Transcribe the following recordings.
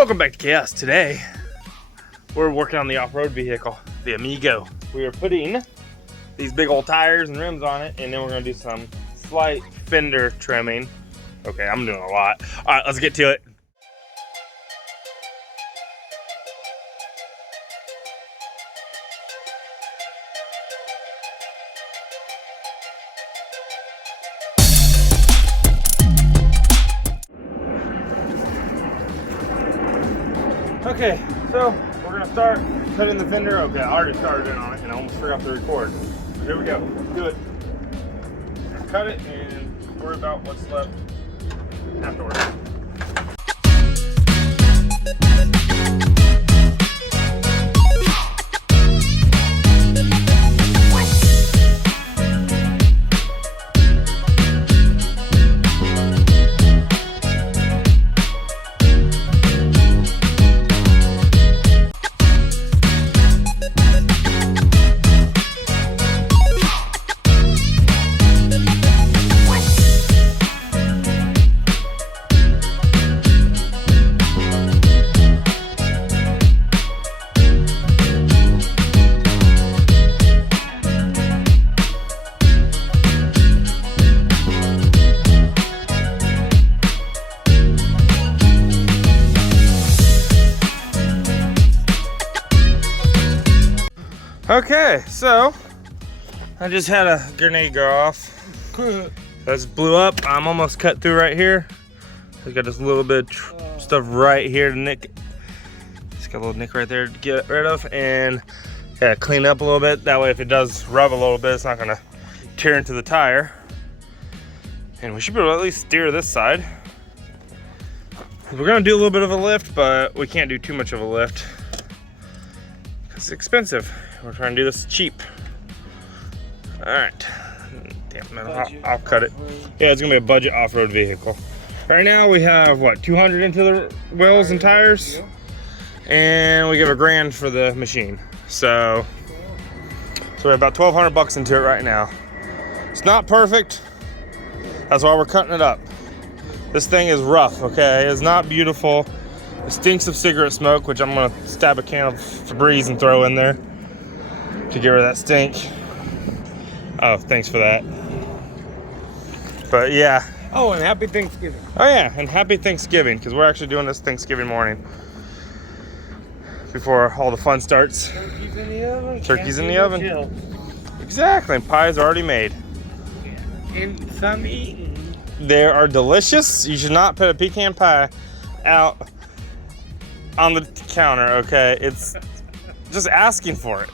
Welcome back to Chaos. Today, we're working on the off-road vehicle, the Amigo. We are putting these big old tires and rims on it, and then we're gonna do some slight fender trimming. Okay, I'm doing a lot. All right, let's get to it. Okay, so we're gonna start cutting the fender. Okay, I already started in on it and I almost forgot to record. So here we go, do it. Cut it and worry about what's left afterwards. Okay, so I just had a grenade go off. That blew up. I'm almost cut through right here. I got this little bit of stuff right here to nick. Just got a little nick right there to get rid of, and yeah, clean up a little bit. That way, if it does rub a little bit, it's not gonna tear into the tire. And we should be able to at least steer this side. We're gonna do a little bit of a lift, but we can't do too much of a lift because it's expensive. We're trying to do this cheap. All right. Damn, I'll cut it. Yeah, it's gonna be a budget off-road vehicle. Right now we have, what, 200 into the wheels and tires? And we give $1,000 for the machine. So we have about 1,200 bucks into it right now. It's not perfect. That's why we're cutting it up. This thing is rough, okay? It's not beautiful. It stinks of cigarette smoke, which I'm gonna stab a can of Febreze and throw in there to get rid of that stink. Oh, thanks for that. But yeah. Oh, and happy Thanksgiving. Oh yeah, and happy Thanksgiving, because we're actually doing this Thanksgiving morning before all the fun starts. Turkey's in the oven. Turkey's in the oven. Exactly, and pies are already made. Yeah. And some eaten. They are delicious. You should not put a pecan pie out on the counter, okay? It's just asking for it.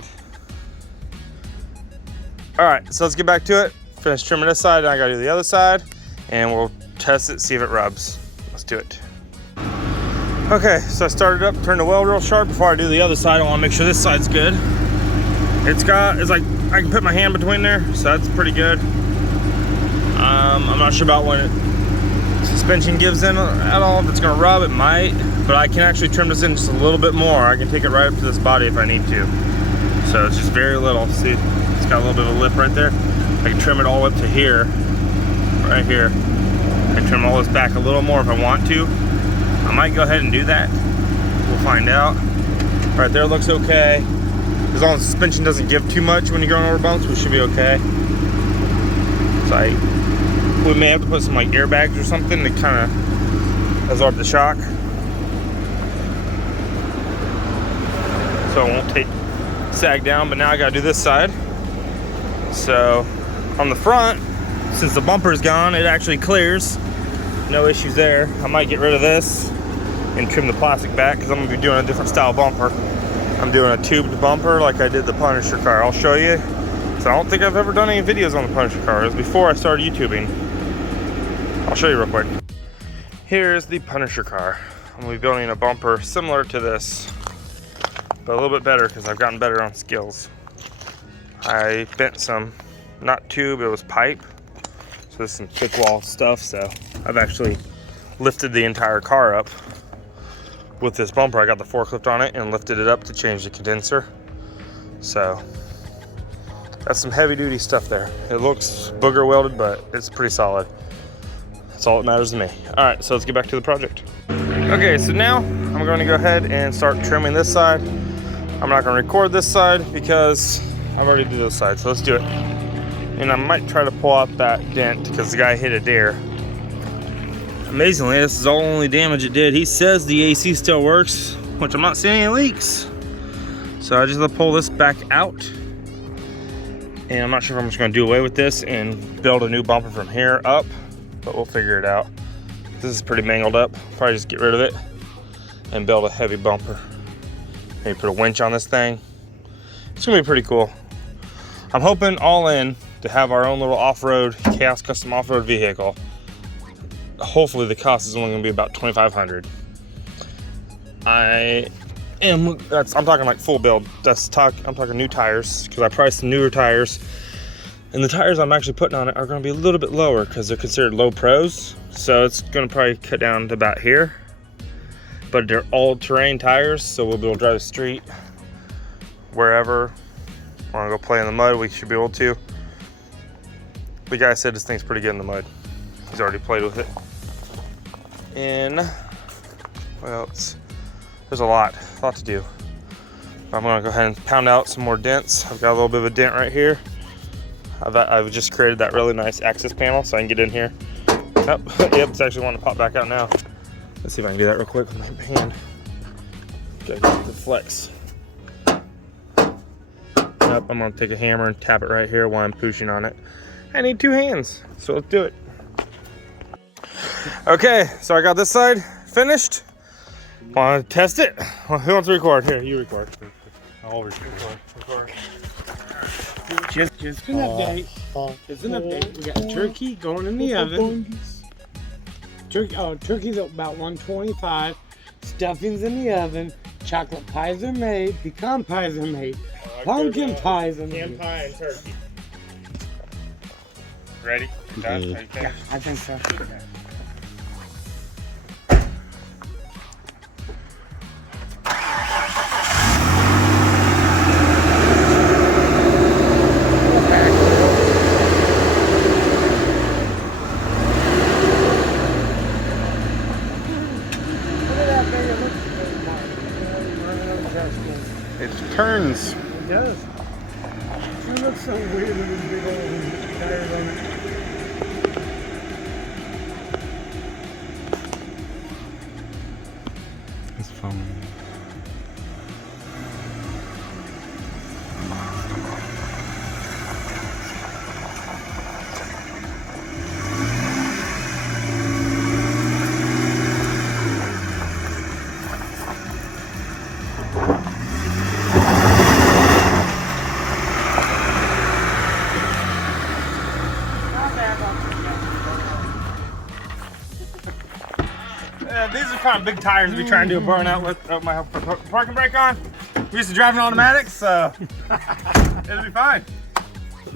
All right, so let's get back to it. Finish trimming this side, and I gotta do the other side, and we'll test it, see if it rubs. Let's do it. Okay, so I started up, turned the weld real sharp. Before I do the other side, I wanna make sure this side's good. It's like, I can put my hand between there, so that's pretty good. I'm not sure about when suspension gives in at all. If it's gonna rub, it might, but I can actually trim this in just a little bit more. I can take it right up to this body if I need to. So it's just very little. See, it's got a little bit of a lip right there. I can trim it all up to here, right here. I can trim all this back a little more if I want to. I might go ahead and do that. We'll find out. Right there looks okay. As long as the suspension doesn't give too much when you're going over bumps, we should be okay. So we may have to put some like airbags or something to kind of absorb the shock. So it won't sag down, but now I gotta do this side. So on the front, since the bumper's gone, it actually clears. No issues there. I might get rid of this and trim the plastic back because I'm gonna be doing a different style bumper. I'm doing a tubed bumper like I did the Punisher car. I'll show you. So I don't think I've ever done any videos on the Punisher car. It was before I started YouTubing. I'll show you real quick. Here's the Punisher car. I'm gonna be building a bumper similar to this, but a little bit better because I've gotten better on skills. I bent some, not tube, it was pipe. So this is some thick wall stuff. So I've actually lifted the entire car up with this bumper. I got the forklift on it and lifted it up to change the condenser. So that's some heavy duty stuff there. It looks booger welded, but it's pretty solid. That's all that matters to me. All right, so let's get back to the project. Okay, so now I'm going to go ahead and start trimming this side. I'm not going to record this side because I've already did this side, so let's do it. And I might try to pull out that dent because the guy hit a deer. Amazingly, this is all only damage it did. He says the AC still works, which I'm not seeing any leaks. So I just have to pull this back out. And I'm not sure if I'm just going to do away with this and build a new bumper from here up, but we'll figure it out. This is pretty mangled up. Probably just get rid of it and build a heavy bumper. Maybe put a winch on this thing. It's gonna be pretty cool. I'm hoping all in to have our own little off-road Chaos Custom off-road vehicle. Hopefully the cost is only gonna be about $2,500. I'm talking like full build. I'm talking new tires because I priced some newer tires. And the tires I'm actually putting on it are gonna be a little bit lower because they're considered low pros. So it's gonna probably cut down to about here. But they're all-terrain tires, so we'll be able to drive the street wherever. Want to go play in the mud, we should be able to. The guy said this thing's pretty good in the mud. He's already played with it. And what else? There's a lot to do. I'm gonna go ahead and pound out some more dents. I've got a little bit of a dent right here. I've just created that really nice access panel so I can get in here. Oh, yep, it's actually wanting to pop back out now. Let's see if I can do that real quick with my hand. Gotta get the flex. Yep, I'm gonna take a hammer and tap it right here while I'm pushing on it. I need 2 hands, so let's do it. Okay, so I got this side finished. Want to test it? Well, who wants to record? Here, you record. I'll record. Just an update. Just an update. We got turkey going in the oven. Turkey's about 125. Stuffing's in the oven. Chocolate pies are made. Pecan pies are made. Pumpkin pies are made. Ham pie and turkey. Ready? Yeah, I think so. It turns. It does. It looks so weird with these big old tires on it. It's fun. These are kind of big tires to be trying to do a burnout with my parking brake on. We used to drive an automatic, so it'll be fine.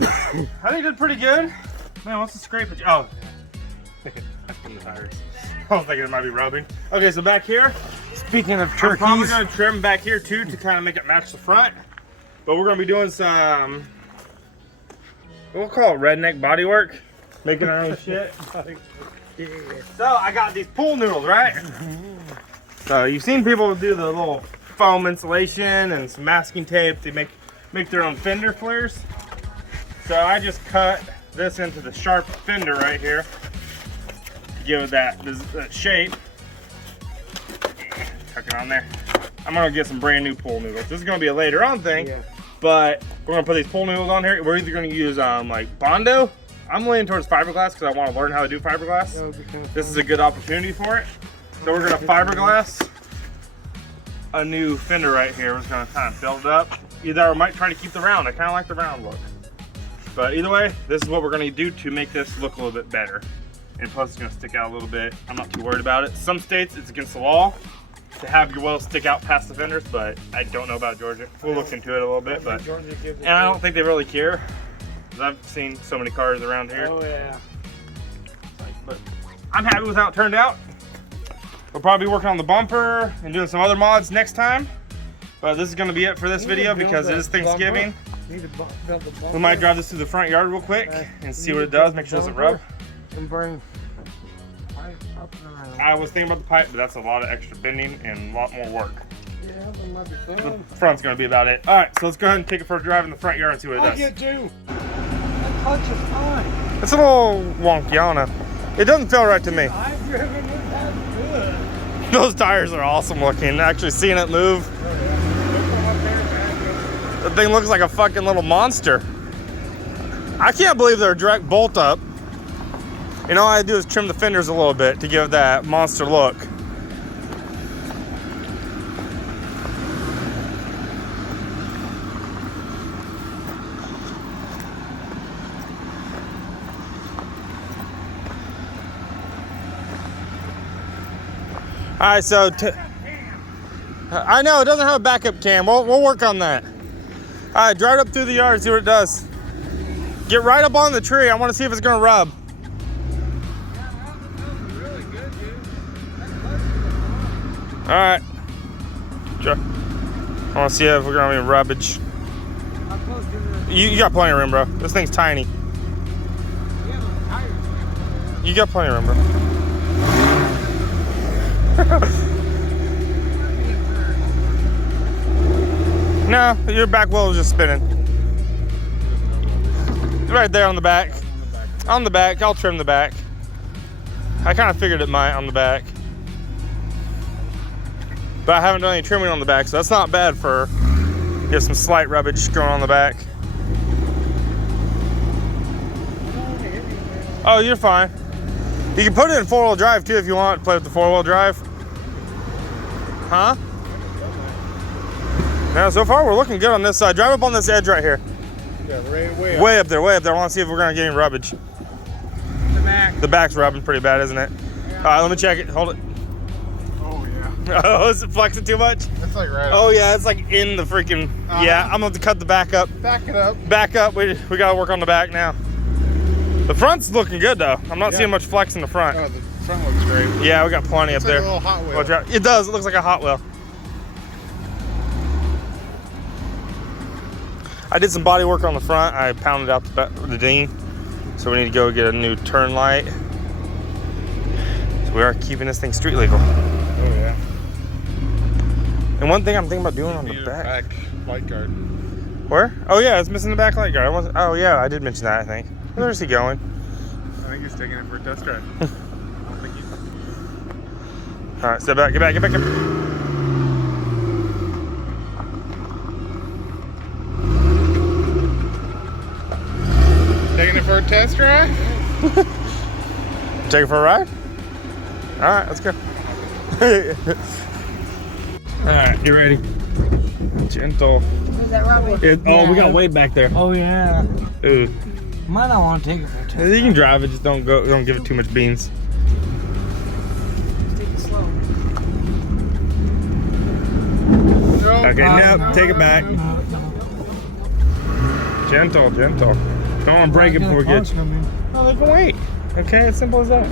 I think it did pretty good. Man, what's the scrape? Oh, that's from the tires. I was thinking it might be rubbing. Okay, so back here. Speaking of turkeys, I'm probably gonna trim back here too to kind of make it match the front. But we're gonna be doing some, we'll call it redneck body work. Making our own shit. So I got these pool noodles, right? So you've seen people do the little foam insulation and some masking tape. They make their own fender flares. So I just cut this into the sharp fender right here to give it that shape. Tuck it on there. I'm gonna get some brand new pool noodles. This is gonna be a later on thing, but we're gonna put these pool noodles on here. We're either gonna use like Bondo. I'm leaning towards fiberglass because I want to learn how to do fiberglass. This is a good opportunity for it. So we're gonna fiberglass a new fender right here. We're just gonna kind of build it up. Either I might try to keep the round. I kind of like the round look. But either way, this is what we're gonna do to make this look a little bit better. And plus it's gonna stick out a little bit. I'm not too worried about it. Some states it's against the law to have your wheels stick out past the fenders, but I don't know about Georgia. We'll look into it a little bit, but and I don't think they really care. I've seen so many cars around here. Oh yeah. But I'm happy with how it turned out. We'll probably be working on the bumper and doing some other mods next time. But this is going to be it for this video because it is Thanksgiving. We might drive this through the front yard real quick and see what it does. Make sure it doesn't rub. And bring Up and around. I was thinking about the pipe, but that's a lot of extra bending and a lot more work. Yeah, but might be The fun. front's gonna be about it. All right, so let's go ahead and take it for a drive in the front yard and see what it I does. get two. That clutch is fine. It's a little wonky, I don't know. It doesn't feel right to me. I've driven with that good. Those tires are awesome looking. Actually seeing it move. The thing looks like a fucking little monster. I can't believe they're a direct bolt up. And all I had to do is trim the fenders a little bit to give that monster look. All right, so I know it doesn't have a backup cam. We'll work on that. All right, drive it up through the yard and see what it does. Get right up on the tree. I want to see if it's gonna rub. Really good, dude. All right. I want to see if we're gonna have any rubbage. How close to the... You got plenty of room, bro. This thing's tiny. Yeah, the tires. You got plenty of room, bro. No, your back wheel is just spinning. Right there on the back. On the back, I'll trim the back. I kind of figured it might on the back. But I haven't done any trimming on the back, so that's not bad for get some slight rubbage going on the back. Oh, you're fine. You can put it in 4-wheel drive too if you want to play with the 4-wheel drive. Huh? Now, so far we're looking good on this side. Drive up on this edge right here. Yeah, way up. Way up there, way up there. I want to see if we're going to get any rubbage. The back. The back's rubbing pretty bad, isn't it? Yeah. All right, let me check it. Hold it. Oh, yeah. Oh, is it flexing too much? That's like right Oh, yeah, it's like in the freaking... Yeah, I'm going to have to cut the back up. Back it up. Back up. We got to work on the back now. The front's looking good, though. I'm not seeing much flex in the front. Oh, the front looks great. Yeah, we got plenty up It's like there. a little Hot Wheel. Watch out. It does. It looks like a Hot Wheel. I did some body work on the front. I pounded out the ding. So we need to go get a new turn light. So we are keeping this thing street legal. Oh, yeah. And one thing I'm thinking about doing on the back. Light guard. Where? Oh yeah, it's missing the back light guard. Oh yeah, I did mention that, I think. Where's he going? I think he's taking it for a test drive. I don't think he's... All right, step back, get back, get back. Taking it for a test drive? Take it for a ride? All right, let's go. All right, you ready? Gentle. Is that Robbie? Oh, we got weight back there. Oh, yeah. Ooh. Might not want to take it for a test You can drive it, just don't give it too much beans. Take it slow. Okay, now take it back. Gentle, gentle. Don't want to break it before we get. Oh, they can wait. Okay, it's simple as that.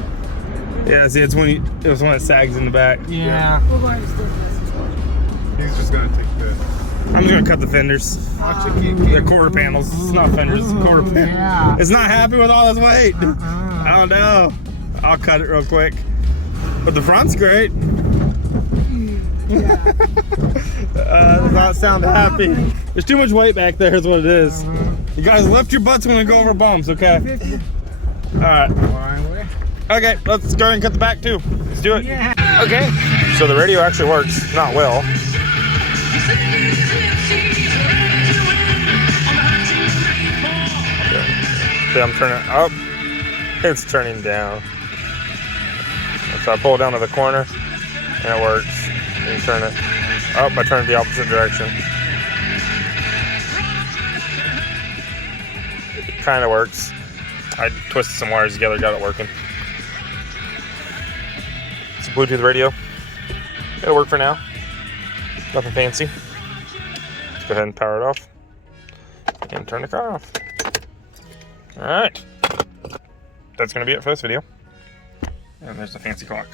Yeah, see, it's when it sags in the back. Yeah. We're going to still do this. He's just going to take this. I'm just gonna cut the fenders. Watch it keep The quarter panels. It's not fenders, it's quarter panels. Yeah. It's not happy with all this weight. I don't know. I'll cut it real quick. But the front's great. Does not sound happy. There's too much weight back there is what it is. You guys lift your butts when we go over bumps, okay? Alright. Okay, let's go ahead and cut the back too. Let's do it. Yeah. Okay. So the radio actually works, not well. See, I'm turning up. It's turning down. So I pull it down to the corner and it works. And turn it up, I turn it the opposite direction. It kind of works. I twisted some wires together, got it working. It's a Bluetooth radio. It'll work for now. Nothing fancy. Let's go ahead and power it off and turn the car off. All right. That's gonna be it for this video. And there's the fancy clock.